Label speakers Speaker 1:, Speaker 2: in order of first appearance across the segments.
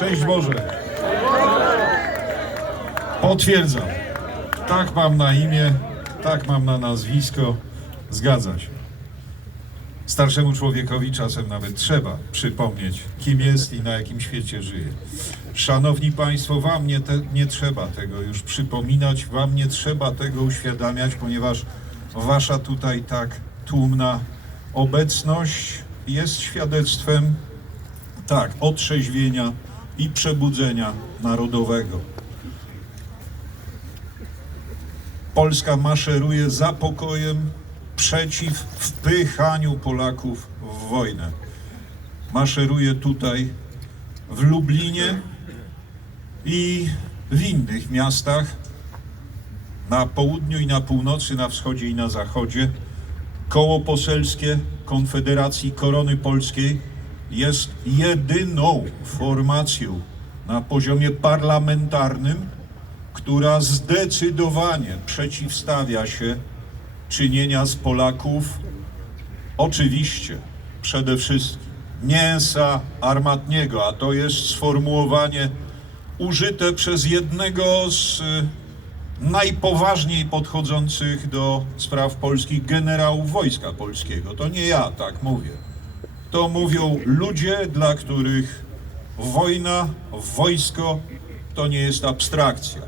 Speaker 1: Szczęść Boże. Potwierdzam. Tak mam na imię, tak mam na nazwisko. Zgadza się. Starszemu człowiekowi czasem nawet trzeba przypomnieć, kim jest i na jakim świecie żyje. Szanowni Państwo, Wam nie, te, nie trzeba tego już przypominać, Wam nie trzeba tego uświadamiać, ponieważ Wasza tutaj tak tłumna obecność jest świadectwem, tak, otrzeźwienia i przebudzenia narodowego. Polska maszeruje za pokojem przeciw wpychaniu Polaków w wojnę. Maszeruje tutaj w Lublinie i w innych miastach na południu i na północy, na wschodzie i na zachodzie. Koło poselskie Konfederacji Korony Polskiej jest jedyną formacją na poziomie parlamentarnym, która zdecydowanie przeciwstawia się czynienia z Polaków, oczywiście, przede wszystkim mięsa armatniego, a to jest sformułowanie użyte przez jednego z y, najpoważniej podchodzących do spraw polskich generałów Wojska Polskiego. To nie ja tak mówię. To mówią ludzie, dla których wojna, wojsko to nie jest abstrakcja.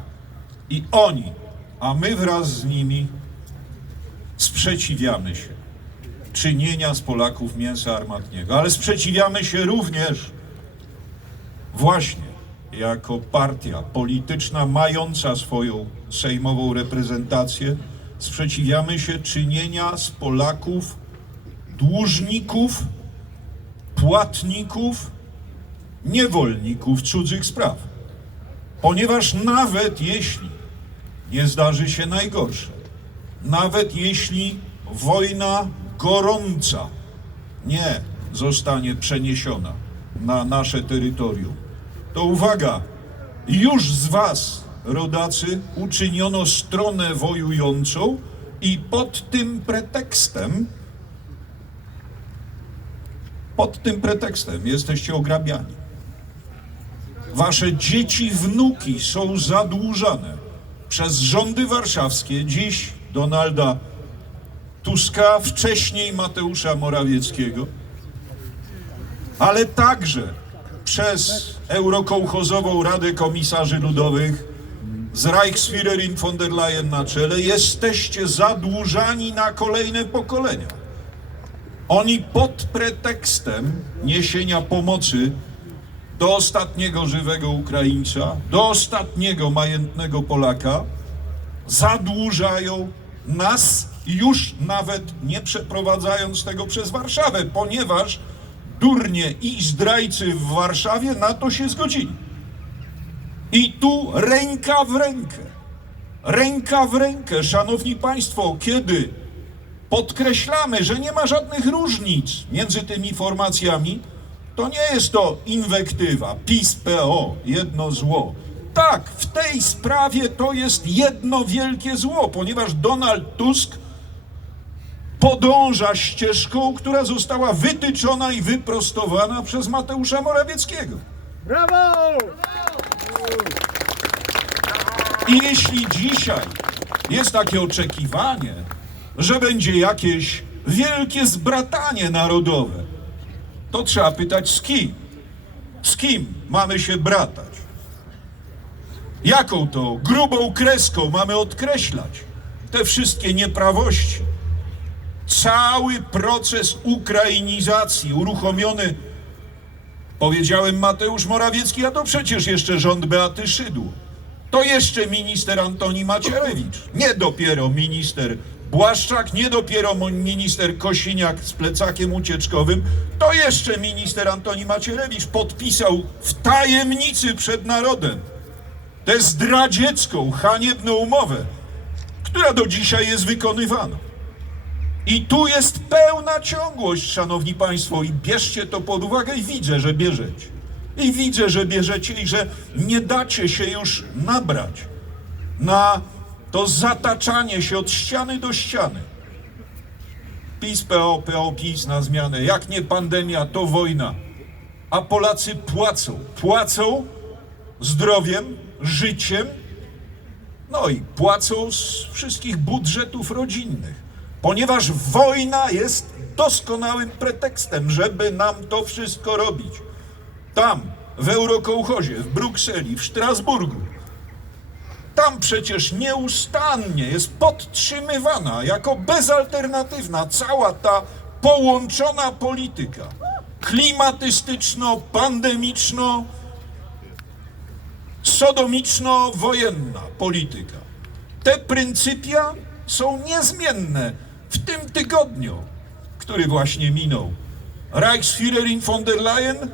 Speaker 1: I oni, a my wraz z nimi sprzeciwiamy się czynienia z Polaków mięsa armatniego, ale sprzeciwiamy się również właśnie jako partia polityczna mająca swoją sejmową reprezentację, sprzeciwiamy się czynienia z Polaków dłużników, płatników, niewolników cudzych spraw. Ponieważ nawet jeśli nie zdarzy się najgorsze, nawet jeśli wojna gorąca nie zostanie przeniesiona na nasze terytorium, to uwaga, już z Was, rodacy, uczyniono stronę wojującą i pod tym pretekstem, pod tym pretekstem jesteście ograbiani. Wasze dzieci, wnuki są zadłużane przez rządy warszawskie, dziś Donalda Tuska, wcześniej Mateusza Morawieckiego, ale także przez Eurokołchozową Radę Komisarzy Ludowych z Reichsführerin von der Leyen na czele, jesteście zadłużani na kolejne pokolenia. Oni pod pretekstem niesienia pomocy do ostatniego żywego Ukraińca, do ostatniego majętnego Polaka, zadłużają nas, już nawet nie przeprowadzając tego przez Warszawę, ponieważ durnie i zdrajcy w Warszawie na to się zgodzili. I tu ręka w rękę, ręka w rękę, szanowni państwo, kiedy podkreślamy, że nie ma żadnych różnic między tymi formacjami, to nie jest to inwektywa, PiS, PO, jedno zło. Tak, w tej sprawie to jest jedno wielkie zło, ponieważ Donald Tusk podąża ścieżką, która została wytyczona i wyprostowana przez Mateusza Morawieckiego.
Speaker 2: Brawo!
Speaker 1: I jeśli dzisiaj jest takie oczekiwanie, że będzie jakieś wielkie zbratanie narodowe, to trzeba pytać z kim? Z kim mamy się bratać? Jaką to grubą kreską mamy odkreślać te wszystkie nieprawości? Cały proces ukrainizacji uruchomiony, powiedziałem Mateusz Morawiecki, a to przecież jeszcze rząd Beaty Szydło. To jeszcze minister Antoni Macierewicz, nie dopiero minister Błaszczak, nie dopiero minister Kosiniak z plecakiem ucieczkowym, to jeszcze minister Antoni Macierewicz podpisał w tajemnicy przed narodem tę zdradziecką, haniebną umowę, która do dzisiaj jest wykonywana. I tu jest pełna ciągłość, szanowni państwo, i bierzcie to pod uwagę i widzę, że bierzecie. I widzę, że bierzecie i że nie dacie się już nabrać na to zataczanie się od ściany do ściany. PiS, PO, PO, PiS na zmianę. Jak nie pandemia, to wojna. a Polacy płacą. Płacą zdrowiem, życiem, no i płacą z wszystkich budżetów rodzinnych, ponieważ wojna jest doskonałym pretekstem, żeby nam to wszystko robić. Tam, w Eurokołchozie, w Brukseli, w Strasburgu, tam przecież nieustannie jest podtrzymywana jako bezalternatywna cała ta połączona polityka klimatystyczno-pandemiczno- sodomiczno-wojenna polityka. Te pryncypia są niezmienne w tym tygodniu, który właśnie minął. Reichsführerin von der Leyen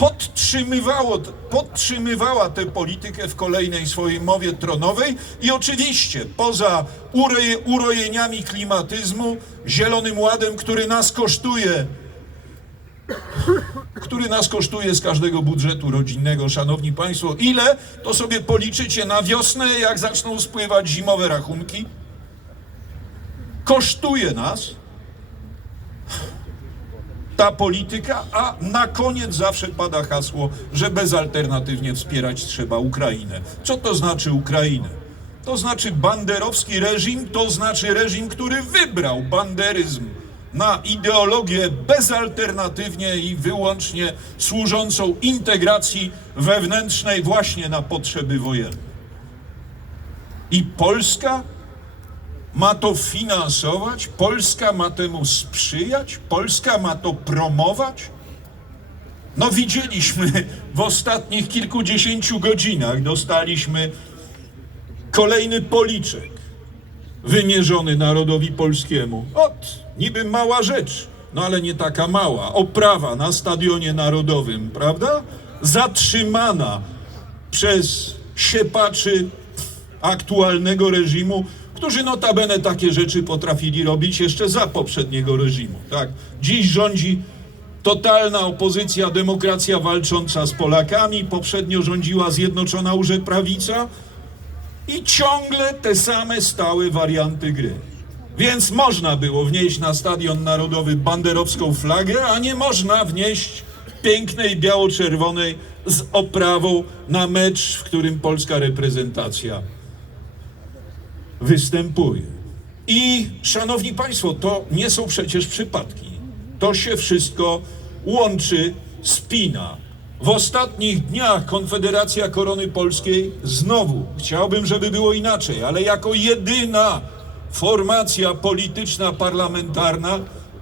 Speaker 1: podtrzymywało, podtrzymywała tę politykę w kolejnej swojej mowie tronowej i oczywiście poza uroje, urojeniami klimatyzmu, zielonym ładem, który nas kosztuje który nas kosztuje z każdego budżetu rodzinnego, szanowni państwo. Ile to sobie policzycie na wiosnę, jak zaczną spływać zimowe rachunki? Kosztuje nas ta polityka, a na koniec zawsze pada hasło, że bezalternatywnie wspierać trzeba Ukrainę. Co to znaczy Ukrainę? To znaczy banderowski reżim, to znaczy reżim, który wybrał banderyzm na ideologię bezalternatywnie i wyłącznie służącą integracji wewnętrznej właśnie na potrzeby wojenne. I Polska ma to finansować, Polska ma temu sprzyjać, Polska ma to promować. No widzieliśmy w ostatnich kilkudziesięciu godzinach, dostaliśmy kolejny policzek wymierzony narodowi polskiemu. Ot, niby mała rzecz, no ale nie taka mała. Oprawa na stadionie narodowym, prawda? Zatrzymana przez siepaczy aktualnego reżimu, którzy notabene takie rzeczy potrafili robić jeszcze za poprzedniego reżimu. Tak? Dziś rządzi totalna opozycja, demokracja walcząca z Polakami. Poprzednio rządziła Zjednoczona Urze Prawica i ciągle te same stałe warianty gry. Więc można było wnieść na Stadion Narodowy banderowską flagę, a nie można wnieść pięknej biało-czerwonej z oprawą na mecz, w którym polska reprezentacja występuje. I szanowni Państwo, to nie są przecież przypadki. To się wszystko łączy, spina. W ostatnich dniach Konfederacja Korony Polskiej znowu, chciałbym, żeby było inaczej, ale jako jedyna formacja polityczna parlamentarna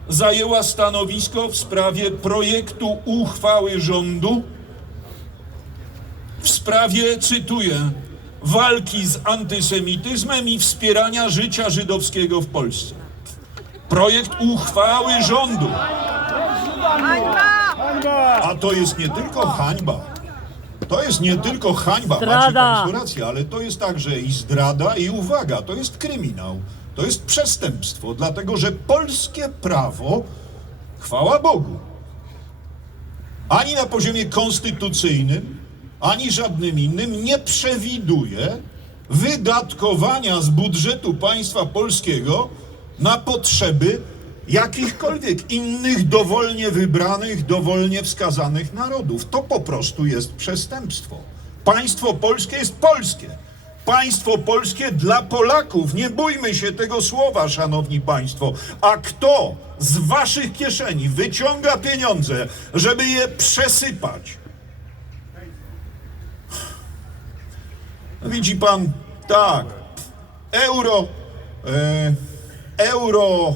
Speaker 1: zajęła stanowisko w sprawie projektu uchwały rządu w sprawie, cytuję, walki z antysemityzmem i wspierania życia żydowskiego w Polsce. Projekt uchwały rządu. A to jest nie tylko hańba. To jest nie tylko hańba, macie
Speaker 2: Zdrada.
Speaker 1: Państwo rację, ale to jest także i zdrada, i uwaga, to jest kryminał, to jest przestępstwo, dlatego że polskie prawo, chwała Bogu, ani na poziomie konstytucyjnym, ani żadnym innym nie przewiduje wydatkowania z budżetu państwa polskiego na potrzeby jakichkolwiek innych dowolnie wybranych, dowolnie wskazanych narodów. To po prostu jest przestępstwo. Państwo polskie jest polskie. Państwo polskie dla Polaków. Nie bójmy się tego słowa, szanowni państwo. A kto z waszych kieszeni wyciąga pieniądze, żeby je przesypać? Widzi pan, tak, euro, e, euro,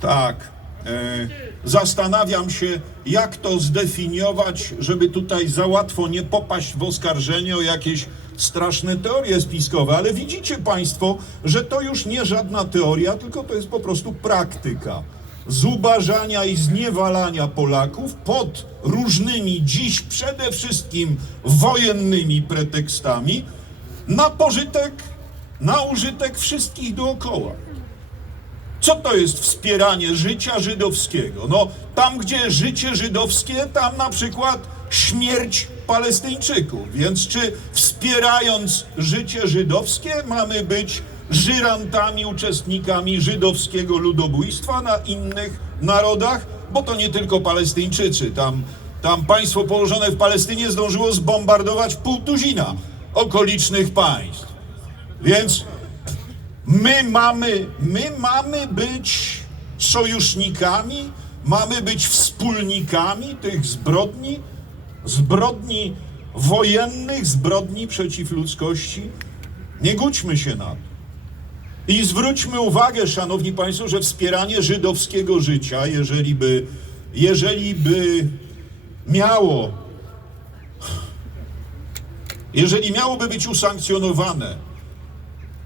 Speaker 1: tak, e, zastanawiam się, jak to zdefiniować, żeby tutaj za łatwo nie popaść w oskarżenie o jakieś straszne teorie spiskowe, ale widzicie państwo, że to już nie żadna teoria, tylko to jest po prostu praktyka zubażania i zniewalania Polaków pod różnymi dziś przede wszystkim wojennymi pretekstami na pożytek, na użytek wszystkich dookoła. Co to jest wspieranie życia żydowskiego? No, tam gdzie życie żydowskie, tam na przykład śmierć Palestyńczyków. Więc czy wspierając życie żydowskie mamy być żyrantami, uczestnikami żydowskiego ludobójstwa na innych narodach, bo to nie tylko Palestyńczycy. Tam, tam państwo położone w Palestynie zdążyło zbombardować pół tuzina okolicznych państw. Więc my mamy, my mamy być sojusznikami, mamy być wspólnikami tych zbrodni, zbrodni wojennych, zbrodni przeciw ludzkości. Nie gódźmy się na to. I zwróćmy uwagę, szanowni państwo, że wspieranie żydowskiego życia, jeżeli by, jeżeli by miało, jeżeli miałoby być usankcjonowane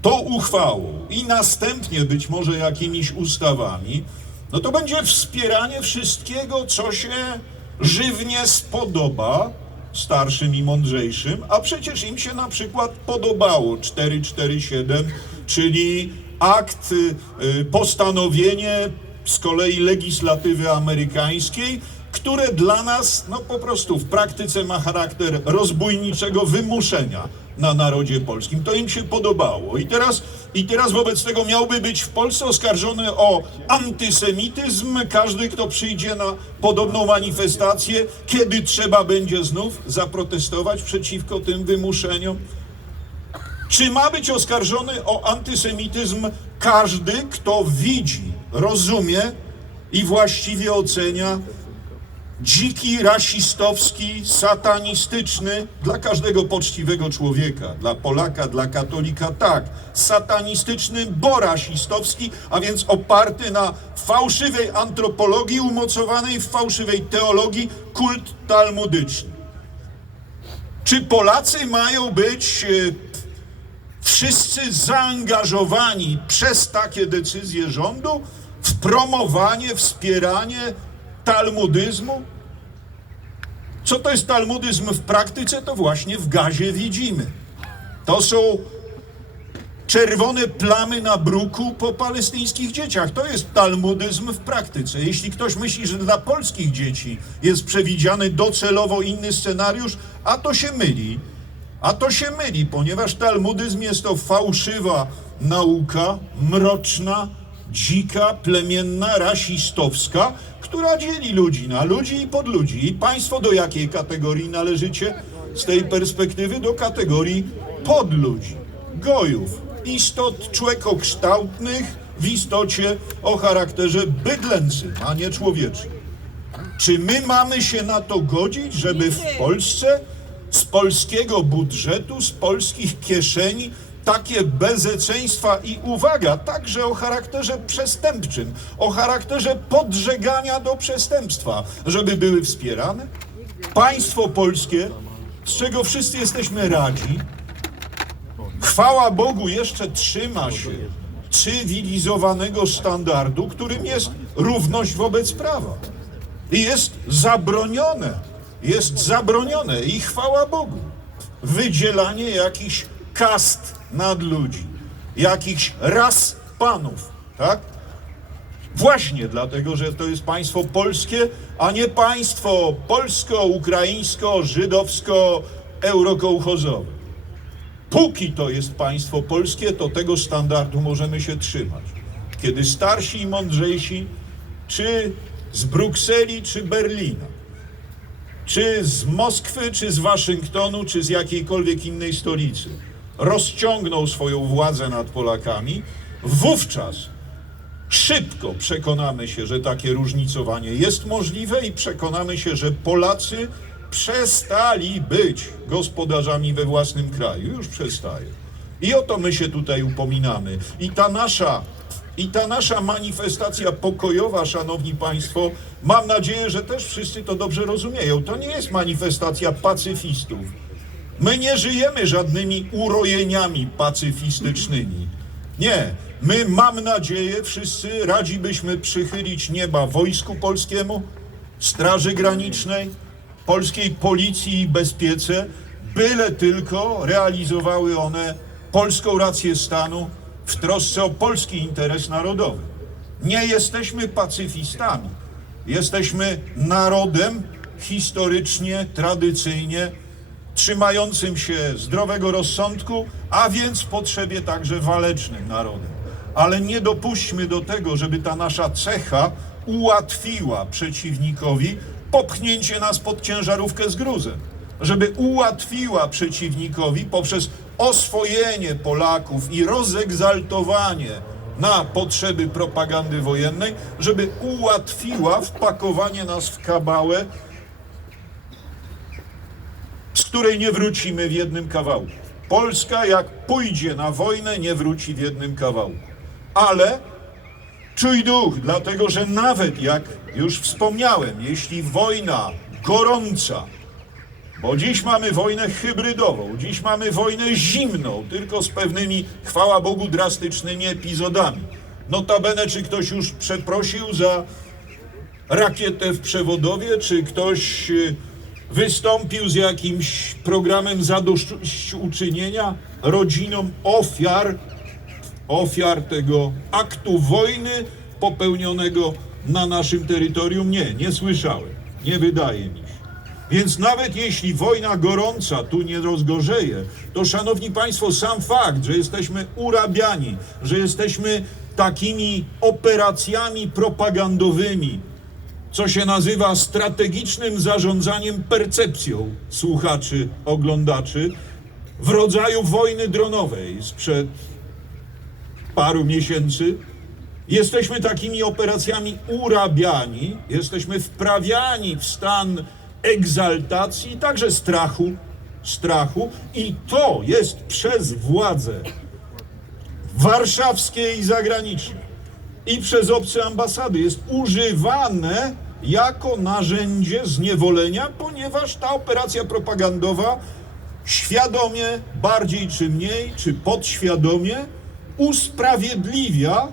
Speaker 1: tą uchwałą i następnie być może jakimiś ustawami, no to będzie wspieranie wszystkiego, co się żywnie spodoba starszym i mądrzejszym, a przecież im się na przykład podobało 447, czyli akt, y, postanowienie z kolei legislatywy amerykańskiej, które dla nas no po prostu w praktyce ma charakter rozbójniczego wymuszenia na narodzie polskim. To im się podobało. I teraz, I teraz wobec tego miałby być w Polsce oskarżony o antysemityzm każdy, kto przyjdzie na podobną manifestację, kiedy trzeba będzie znów zaprotestować przeciwko tym wymuszeniom. Czy ma być oskarżony o antysemityzm każdy, kto widzi, rozumie i właściwie ocenia dziki, rasistowski, satanistyczny dla każdego poczciwego człowieka, dla Polaka, dla katolika, tak, satanistyczny, bo rasistowski, a więc oparty na fałszywej antropologii, umocowanej w fałszywej teologii, kult talmudyczny. Czy Polacy mają być e, wszyscy zaangażowani przez takie decyzje rządu w promowanie, wspieranie talmudyzmu? Co to jest talmudyzm w praktyce? To właśnie w gazie widzimy. To są czerwone plamy na bruku po palestyńskich dzieciach. To jest talmudyzm w praktyce. Jeśli ktoś myśli, że dla polskich dzieci jest przewidziany docelowo inny scenariusz, a to się myli. A to się myli, ponieważ talmudyzm jest to fałszywa nauka, mroczna, dzika, plemienna, rasistowska, która dzieli ludzi na ludzi i podludzi. I państwo do jakiej kategorii należycie? Z tej perspektywy do kategorii podludzi, gojów, istot człekokształtnych w istocie o charakterze bydlęcym, a nie człowieczym. Czy my mamy się na to godzić, żeby w Polsce z polskiego budżetu, z polskich kieszeni takie bezeceństwa i uwaga, także o charakterze przestępczym, o charakterze podżegania do przestępstwa, żeby były wspierane? Państwo polskie, z czego wszyscy jesteśmy radzi, chwała Bogu jeszcze trzyma się cywilizowanego standardu, którym jest równość wobec prawa. I jest zabronione, jest zabronione i chwała Bogu, wydzielanie jakichś kast nadludzi, jakichś ras panów, tak? Właśnie dlatego, że to jest państwo polskie, a nie państwo polsko-ukraińsko-żydowsko-eurokołchozowe. Póki to jest państwo polskie, to tego standardu możemy się trzymać. Kiedy starsi i mądrzejsi, czy z Brukseli, czy Berlina, czy z Moskwy, czy z Waszyngtonu, czy z jakiejkolwiek innej stolicy, rozciągną swoją władzę nad Polakami, wówczas szybko przekonamy się, że takie różnicowanie jest możliwe i przekonamy się, że Polacy przestali być gospodarzami we własnym kraju. Już przestają. I o to my się tutaj upominamy. I ta nasza, i ta nasza manifestacja pokojowa, szanowni państwo, mam nadzieję, że też wszyscy to dobrze rozumieją. To nie jest manifestacja pacyfistów. My nie żyjemy żadnymi urojeniami pacyfistycznymi. Nie. My, mam nadzieję, wszyscy radzi byśmy przychylić nieba wojsku polskiemu, Straży Granicznej, polskiej policji i bezpiece, byle tylko realizowały one polską rację stanu w trosce o polski interes narodowy. Nie jesteśmy pacyfistami. Jesteśmy narodem historycznie, tradycyjnie trzymającym się zdrowego rozsądku, a więc potrzebie także walecznym narodem. Ale nie dopuśćmy do tego, żeby ta nasza cecha ułatwiła przeciwnikowi popchnięcie nas pod ciężarówkę z gruzem. Żeby ułatwiła przeciwnikowi poprzez oswojenie Polaków i rozegzaltowanie na potrzeby propagandy wojennej, żeby ułatwiła wpakowanie nas w kabałę, z której nie wrócimy w jednym kawałku. Polska, jak pójdzie na wojnę, nie wróci w jednym kawałku. Ale czuj duch, dlatego że nawet jak już wspomniałem, jeśli wojna gorąca, bo dziś mamy wojnę hybrydową, dziś mamy wojnę zimną, tylko z pewnymi, chwała Bogu, drastycznymi epizodami. Notabene, czy ktoś już przeprosił za rakietę w przewodowie, czy ktoś y, wystąpił z jakimś programem zadośćuczynienia rodzinom ofiar, ofiar tego aktu wojny popełnionego na naszym terytorium? Nie, nie słyszałem. Nie wydaje mi. Więc nawet jeśli wojna gorąca tu nie rozgorzeje, to szanowni państwo, sam fakt, że jesteśmy urabiani, że jesteśmy takimi operacjami propagandowymi, co się nazywa strategicznym zarządzaniem percepcją słuchaczy, oglądaczy, w rodzaju wojny dronowej sprzed paru miesięcy. Jesteśmy takimi operacjami urabiani, jesteśmy wprawiani w stan egzaltacji, także strachu, strachu i to jest przez władze warszawskie i zagraniczne i przez obce ambasady jest używane jako narzędzie zniewolenia, ponieważ ta operacja propagandowa świadomie, bardziej czy mniej, czy podświadomie usprawiedliwia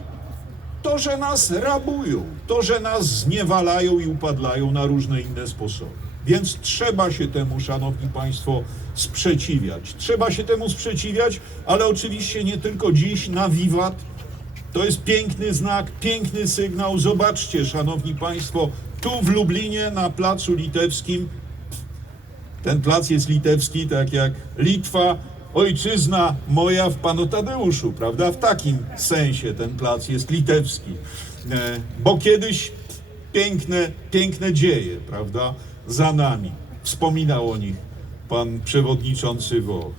Speaker 1: to, że nas rabują, to, że nas zniewalają i upadlają na różne inne sposoby. Więc trzeba się temu, szanowni państwo, sprzeciwiać. Trzeba się temu sprzeciwiać, ale oczywiście nie tylko dziś na wiwat. To jest piękny znak, piękny sygnał. Zobaczcie, szanowni państwo, tu w Lublinie na placu litewskim ten plac jest litewski, tak jak Litwa, ojczyzna moja w Panu Tadeuszu, prawda? W takim sensie ten plac jest litewski. E, Bo kiedyś piękne, piękne dzieje, prawda? Za nami. Wspominał o nich pan przewodniczący Woch.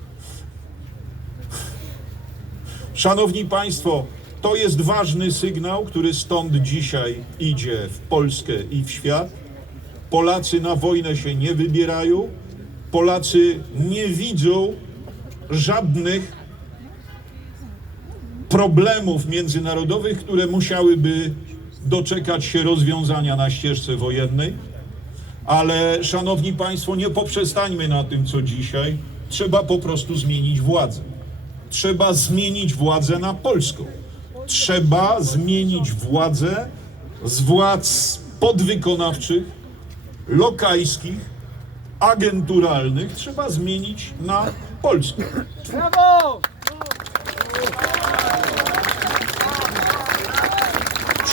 Speaker 1: Szanowni Państwo, to jest ważny sygnał, który stąd dzisiaj idzie w Polskę i w świat. Polacy na wojnę się nie wybierają. Polacy nie widzą żadnych problemów międzynarodowych, które musiałyby doczekać się rozwiązania na ścieżce wojennej. Ale, szanowni państwo, nie poprzestańmy na tym, co dzisiaj. Trzeba po prostu zmienić władzę. Trzeba zmienić władzę na polską. Trzeba zmienić władzę z władz podwykonawczych, lokajskich, agenturalnych. Trzeba zmienić na polską.
Speaker 2: Brawo!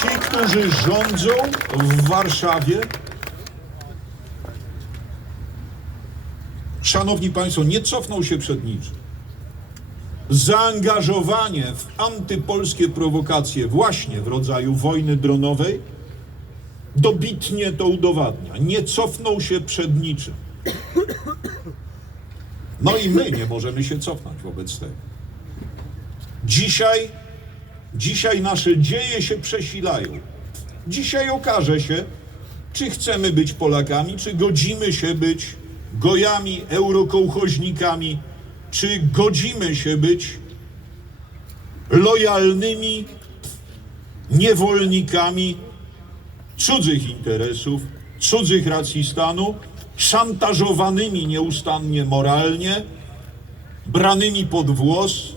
Speaker 1: Ci, którzy rządzą w Warszawie, szanowni państwo, nie cofną się przed niczym. Zaangażowanie w antypolskie prowokacje właśnie w rodzaju wojny dronowej dobitnie to udowadnia. Nie cofną się przed niczym. No i my nie możemy się cofnąć wobec tego. Dzisiaj Dzisiaj nasze dzieje się przesilają. Dzisiaj okaże się, czy chcemy być Polakami, czy godzimy się być gojami, eurokołchoźnikami, czy godzimy się być lojalnymi niewolnikami cudzych interesów, cudzych racji stanu, szantażowanymi nieustannie moralnie, branymi pod włos,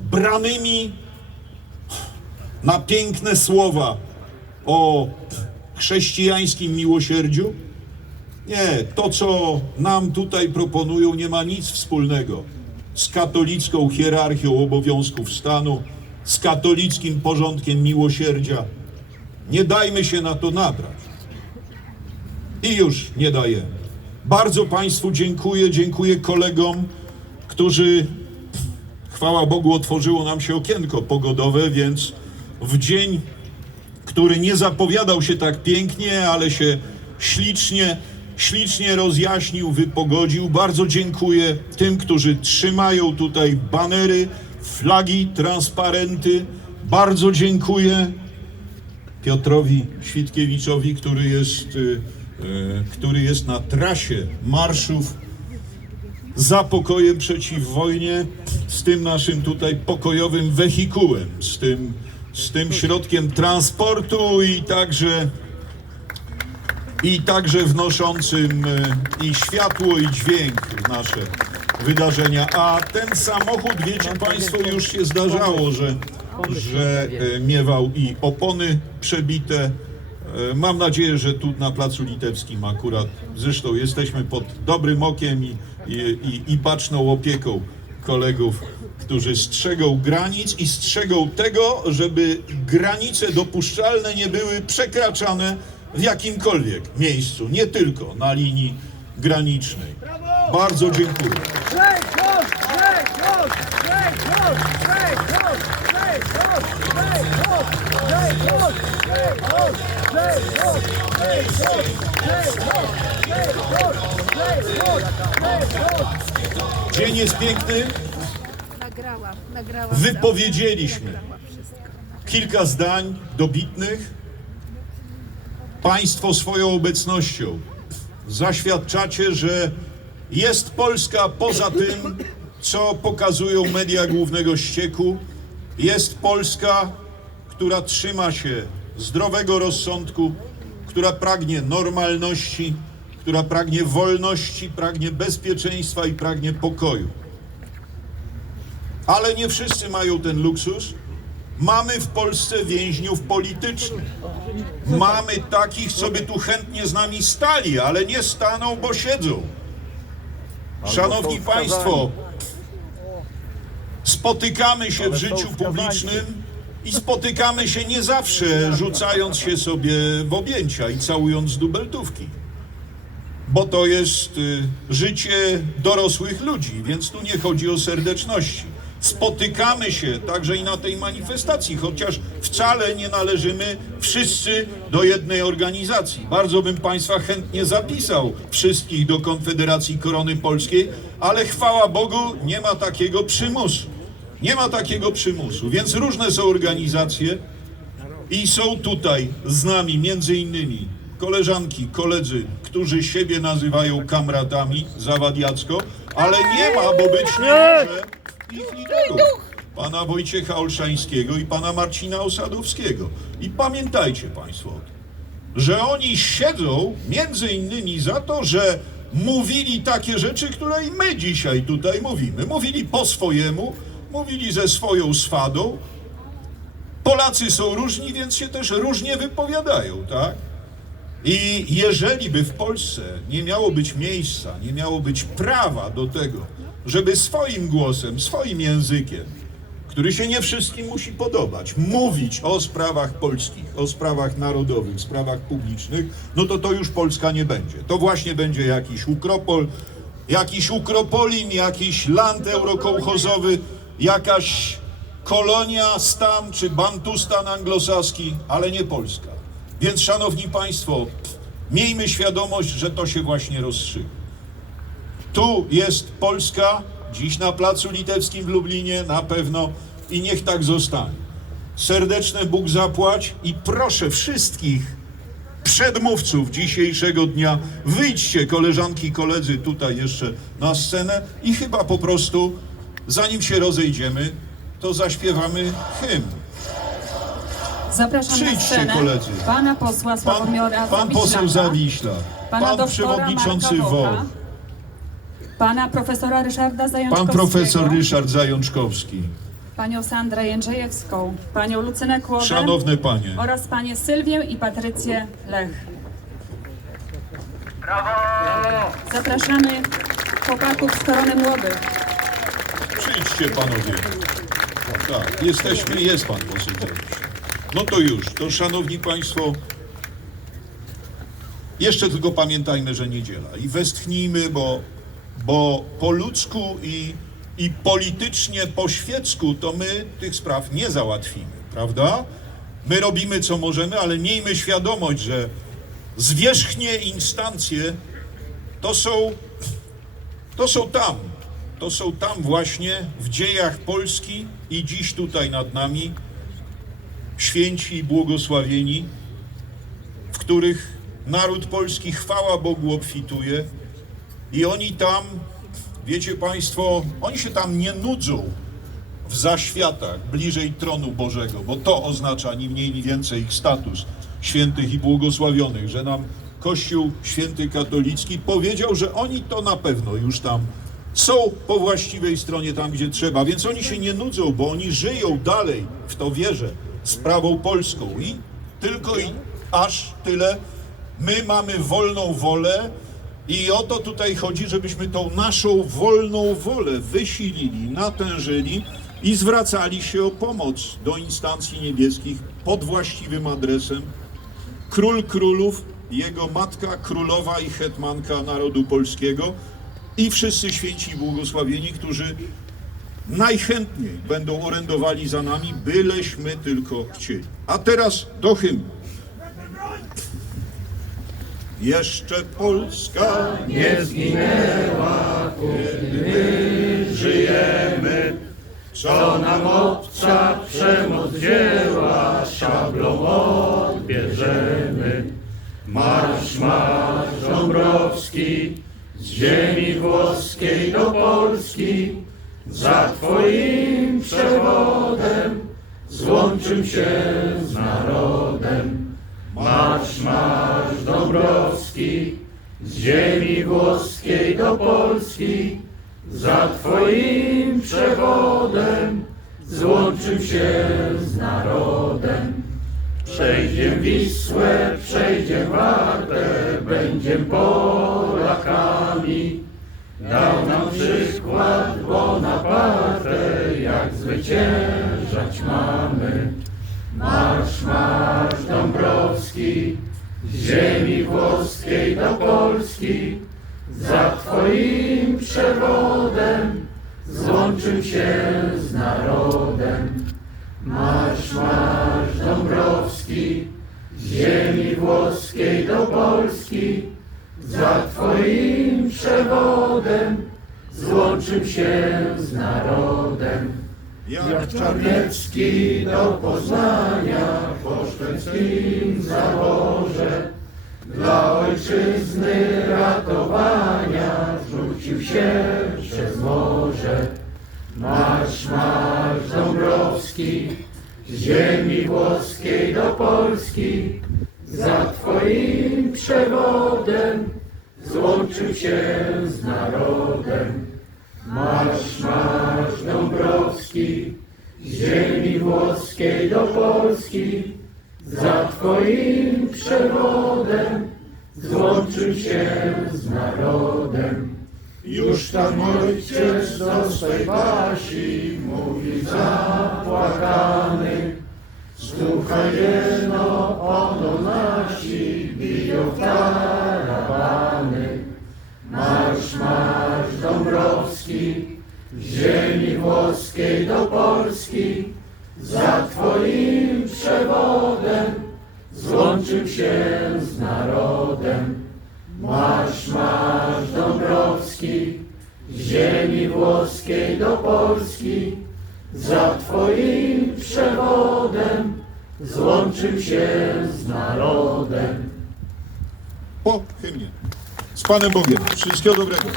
Speaker 1: branymi na piękne słowa o chrześcijańskim miłosierdziu? Nie, to co nam tutaj proponują nie ma nic wspólnego z katolicką hierarchią obowiązków stanu, z katolickim porządkiem miłosierdzia. Nie dajmy się na to nabrać. I już nie dajemy. Bardzo Państwu dziękuję, dziękuję kolegom, którzy, chwała Bogu, otworzyło nam się okienko pogodowe, więc w dzień, który nie zapowiadał się tak pięknie, ale się ślicznie, ślicznie rozjaśnił, wypogodził. Bardzo dziękuję tym, którzy trzymają tutaj banery, flagi, transparenty. Bardzo dziękuję Piotrowi Świtkiewiczowi, który jest, y, y, który jest na trasie marszów za pokojem przeciw wojnie, z tym naszym tutaj pokojowym wehikułem, z tym, z tym środkiem transportu i także i także wnoszącym y, i światło, i dźwięk w nasze wydarzenia. A ten samochód, wiecie Państwo, już się zdarzało, że, że y, miewał i opony przebite. Y, Mam nadzieję, że tu na Placu Litewskim akurat, zresztą jesteśmy pod dobrym okiem i, i, i, i baczną opieką kolegów, którzy strzegą granic i strzegą tego, żeby granice dopuszczalne nie były przekraczane w jakimkolwiek miejscu, nie tylko na linii granicznej. Bardzo dziękuję. Dzień jest piękny. Wypowiedzieliśmy kilka zdań dobitnych Państwo swoją obecnością zaświadczacie, że jest Polska poza tym, co pokazują media głównego ścieku. Jest Polska, która trzyma się zdrowego rozsądku, która pragnie normalności, która pragnie wolności, pragnie bezpieczeństwa i pragnie pokoju. Ale nie wszyscy mają ten luksus. Mamy w Polsce więźniów politycznych. Mamy takich, co by tu chętnie z nami stali, ale nie staną, bo siedzą. Szanowni Państwo, spotykamy się w życiu publicznym i spotykamy się nie zawsze rzucając się sobie w objęcia i całując dubeltówki. Bo to jest y, życie dorosłych ludzi, więc tu nie chodzi o serdeczności. Spotykamy się także i na tej manifestacji, chociaż wcale nie należymy wszyscy do jednej organizacji. Bardzo bym Państwa chętnie zapisał wszystkich do Konfederacji Korony Polskiej, ale chwała Bogu nie ma takiego przymusu. Nie ma takiego przymusu, więc różne są organizacje, i są tutaj z nami między innymi koleżanki, koledzy, którzy siebie nazywają kamratami zawadiacko, ale nie ma, bo być nie może liderów. Pana Wojciecha Olszańskiego i pana Marcina Osadowskiego. I pamiętajcie Państwo o tym, że oni siedzą między innymi za to, że mówili takie rzeczy, które i my dzisiaj tutaj mówimy. Mówili po swojemu, mówili ze swoją swadą, Polacy są różni, więc się też różnie wypowiadają, tak? I jeżeli by w Polsce nie miało być miejsca, nie miało być prawa do tego, żeby swoim głosem, swoim językiem, który się nie wszystkim musi podobać, mówić o sprawach polskich, o sprawach narodowych, sprawach publicznych, no to to już Polska nie będzie. To właśnie będzie jakiś ukropol, jakiś ukropolin, jakiś land eurokołchozowy, jakaś kolonia, stan czy bantustan anglosaski, ale nie Polska. Więc, szanowni państwo, miejmy świadomość, że to się właśnie rozstrzyga. Tu jest Polska, dziś na Placu Litewskim w Lublinie na pewno i niech tak zostanie. Serdeczne Bóg zapłać i proszę wszystkich przedmówców dzisiejszego dnia, wyjdźcie koleżanki, koledzy tutaj jeszcze na scenę i chyba po prostu, zanim się rozejdziemy, to zaśpiewamy hymn.
Speaker 3: Zapraszam na
Speaker 1: Przyjdźcie
Speaker 3: scenę
Speaker 1: koledzy.
Speaker 3: pana posła
Speaker 1: Pan,
Speaker 3: Sławomiora
Speaker 1: pan poseł Zawiśla, pan
Speaker 3: doktora
Speaker 1: przewodniczący WOł,
Speaker 3: pana profesora Ryszarda
Speaker 1: pan
Speaker 3: Zajączkowskiego,
Speaker 1: profesor Ryszard Zajączkowski.
Speaker 3: panią Sandrę Jędrzejewską, panią Lucynę Kłowę
Speaker 1: Szanowne panie,
Speaker 3: oraz panie Sylwię i Patrycję Lech. Zapraszamy chłopaków z Korony Młodych.
Speaker 1: przyjdźcie panowie. Tak, jesteśmy, jest pan poseł. No to już, to szanowni państwo, Jeszcze tylko pamiętajmy, że niedziela i westchnijmy, bo, bo po ludzku i, i politycznie po świecku to my tych spraw nie załatwimy, prawda? My robimy co możemy, ale miejmy świadomość, że zwierzchnie instancje to są, to są tam, to są tam właśnie w dziejach Polski i dziś tutaj nad nami święci i błogosławieni, w których naród polski, chwała Bogu, obfituje i oni tam, wiecie Państwo, oni się tam nie nudzą w zaświatach bliżej tronu Bożego, bo to oznacza ni mniej, ni więcej ich status świętych i błogosławionych, że nam Kościół Święty Katolicki powiedział, że oni to na pewno już tam są po właściwej stronie, tam gdzie trzeba, więc oni się nie nudzą, bo oni żyją dalej, w to wierzę, sprawą polską. I tylko i aż tyle. My mamy wolną wolę i o to tutaj chodzi, żebyśmy tą naszą wolną wolę wysilili, natężyli i zwracali się o pomoc do instancji niebieskich pod właściwym adresem. Król królów, jego matka królowa i hetmanka narodu polskiego i wszyscy święci i błogosławieni, którzy najchętniej będą orędowali za nami, byleśmy tylko chcieli. A teraz do hymnu. Jeszcze Polska nie zginęła, kiedy my żyjemy. Co nam
Speaker 4: obca przemoc dzieła, szablą odbierzemy. Marsz, marsz Dąbrowski, z ziemi włoskiej do Polski, za Twoim przewodem złączym się z narodem. Marsz, marsz Dąbrowski, z ziemi włoskiej do Polski, za Twoim przewodem złączym się z narodem. Przejdziem Wisłę, przejdziem Wartę, będziem Polakami. Dał nam przykład Bonaparte, jak zwyciężać mamy. Marsz, marsz Dąbrowski, ziemi włoskiej do Polski, za Twoim przewodem złączym się z narodem. Marsz, marsz Dąbrowski, ziemi włoskiej do Polski, za Twoim przewodem złączym się z narodem. Jak Czarniecki do Poznania po szwedzkim zaborze dla ojczyzny ratowania rzucił się przez morze. Marsz, marsz Dąbrowski, z ziemi włoskiej do Polski, za Twoim przewodem złączył się z narodem. Marsz, marsz Dąbrowski, z ziemi włoskiej do Polski, za Twoim przewodem złączył się z narodem. Już tam ojciec do swej wasi mówi zapłakany. Słuchaj jeno, ono nasi biją tarabany. Marsz, marsz Dąbrowski, ziemi włoskiej do Polski, za Twoim przewodem złączył się z narodem. Marsz, marsz Dąbrowski, ziemi włoskiej do Polski, za Twoim przewodem złączył się z narodem.
Speaker 1: po hymnie. Z Panem Bogiem. Wszystkiego dobrego.